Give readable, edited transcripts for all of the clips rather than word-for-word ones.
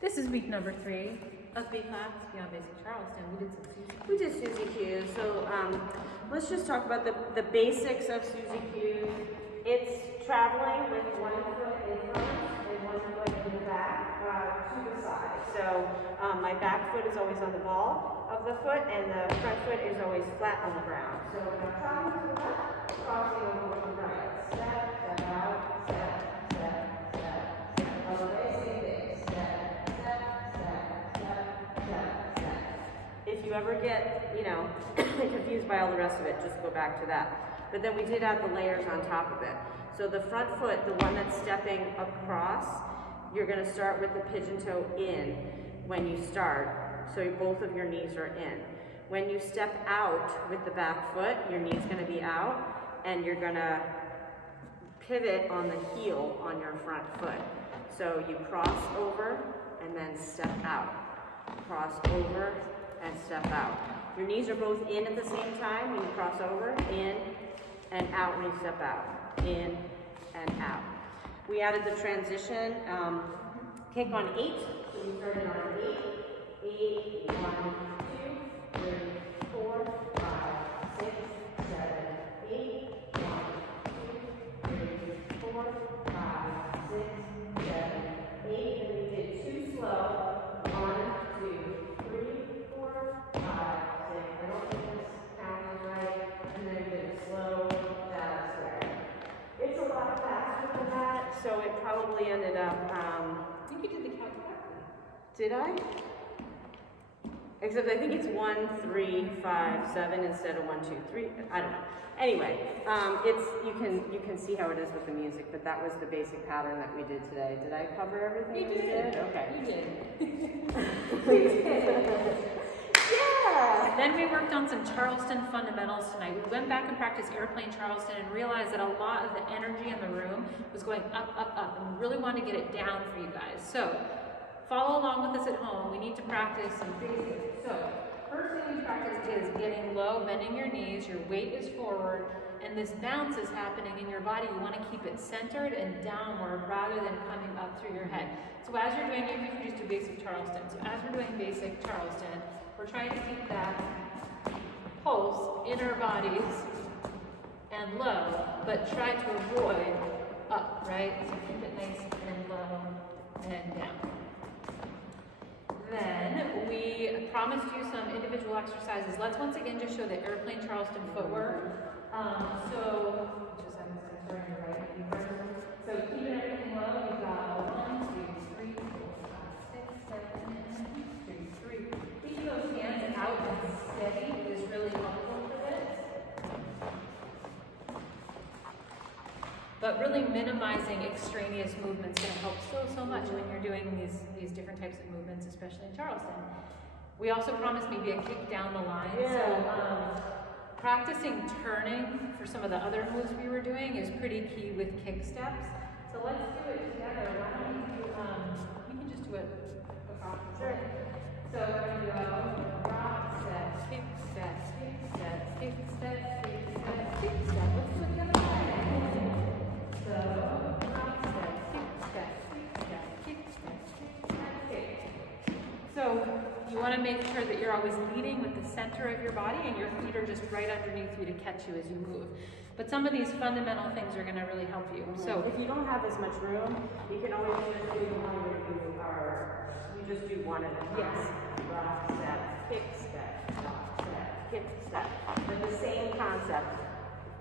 This is week number 3 of B class Beyond Basic Charleston. We did Suzy Q. So let's just talk about the basics of Suzy Q. It's traveling with one foot in front and one foot in the back to the side. So my back foot is always on the ball of the foot and the front foot is always flat on the ground. So when I'm traveling to the left, crossing over to the right. Step, step out, step, step, step, step. Other way, same thing. Step, step, step, step, step, step. If you ever get, confused by all the rest of it, just go back to that. But then we did add the layers on top of it. So the front foot, the one that's stepping across, you're going to start with the pigeon toe in when you start. So both of your knees are in. When you step out with the back foot, your knee's going to be out and you're going to pivot on the heel on your front foot. So you cross over and then step out. Cross over and step out. Your knees are both in at the same time when you cross over, in and out when you step out, in and out. We added the transition kick on 8. So we started on 8. 8, 1, 2, 3, 4, 5, 6, 7, 8, 1, 2, 3, 4, 5, 6, 7, 8. And we did 2 slow. 1, 2, 3, 4, 5, 6. I don't think this count is right. And then we did a slow down square. It's a lot faster than that, so it probably ended up. I think you did the count correctly. Did I? Except I think it's 1, 3, 5, 7 instead of 1, 2, 3. I don't know. Anyway, it's you can see how it is with the music, but that was the basic pattern that we did today. Did I cover everything? You did. Okay. You did. We did. Yeah. Then we worked on some Charleston fundamentals tonight. We went back and practiced airplane Charleston and realized that a lot of the energy in the room was going up, up, up, and we really wanted to get it down for you guys. So follow along with us at home. We need to practice some basics. So first thing we practice is getting low, bending your knees, your weight is forward, and this bounce is happening in your body. You want to keep it centered and downward rather than coming up through your head. So as you're doing, maybe you can just do basic Charleston. So as we're doing basic Charleston, we're trying to keep that pulse in our bodies and low, but try to avoid up, right? So keep it nice and low and down. Then we promised you some individual exercises. Let's once again just show the airplane Charleston footwork. So keeping everything low, we've got 1, 2, 3, 4, 5, 6, 7, 2, 3. Keeping those hands out and steady is really helpful for this. But really minimizing extraneous movements can help so much when you're doing these different types of movements, especially in Charleston. We also promised maybe a kick down the line. Yeah. So practicing turning for some of the other moves we were doing is pretty key with kick steps. So let's do it together. Why don't we can just do it across the board. So we're going to go rock, step, kick, step, kick, step, kick, step, kick, step, kick, step. Let's do it together. So, rock, step, kick, step, kick, step, kick, step, kick, step, kick. So you want to make sure that you're always leading with the center of your body and your feet are just right underneath you to catch you as you move. But some of these fundamental things are going to really help you. So if you don't have as much room, you can always just do one where you just do one at a time. Yes. Rock, step, kick, step, rock, step, kick, step. But the same concept.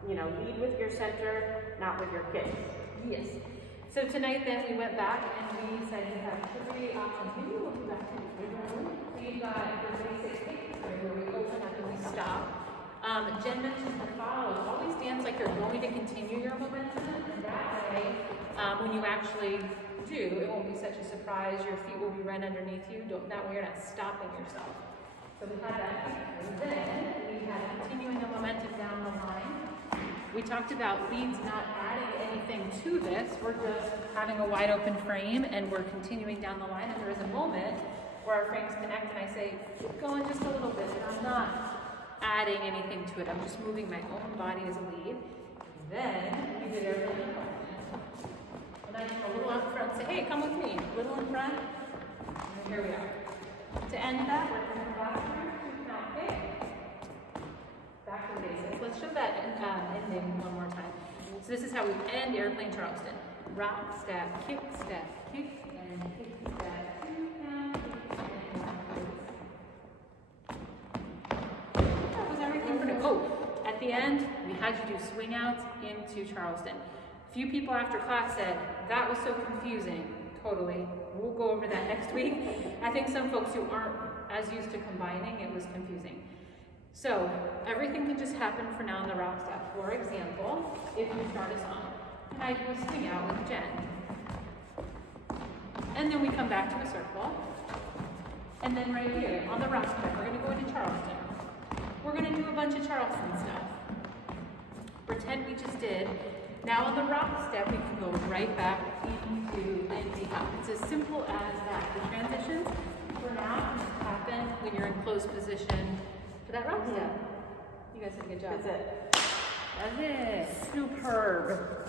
Lead with your center, not with your kicks. Yes. So tonight then we went back and we said you have 3 options. Maybe we'll do that too. So you've got your basic kick where we open up and we stop. Jen mentioned the follow. Always dance like you're going to continue your momentum, and that way, when you actually do, it won't be such a surprise. Your feet will be right underneath you. That way you're not stopping yourself. So we had that kick. And then we had continuing the momentum down the line. We talked about leads not adding anything to this. We're just having a wide open frame and we're continuing down the line. And there is a moment where our frames connect and I say, keep going just a little bit. And I'm not adding anything to it. I'm just moving my own body as a lead. Then we did everything else. And I go a little out front, say, hey, come with me. A little in front, here we are. To end that, we're going to come back here to count kick. Back to the basics. Let's show that ending one more time. So this is how we end Airplane Charleston. Rock, step, kick, and kick, step, 2 count, kick, and release. That was everything for now. Oh, at the end, we had you do swing outs into Charleston. A few people after class said, that was so confusing. Totally. We'll go over that next week. I think some folks who aren't as used to combining, it was confusing. So, everything can just happen for now in the rock step. For example, if you start us on, and I do a swing out with Jen. And then we come back to a circle. And then right here, on the rock step, we're going to go into Charleston. We're going to do a bunch of Charleston stuff. Pretend we just did. Now on the rock step, we can go right back into Lindsay hop. It's as simple as that. The transitions for now just happen when you're in closed position for that rock step. You guys did a good job. That's it. That's it. Superb.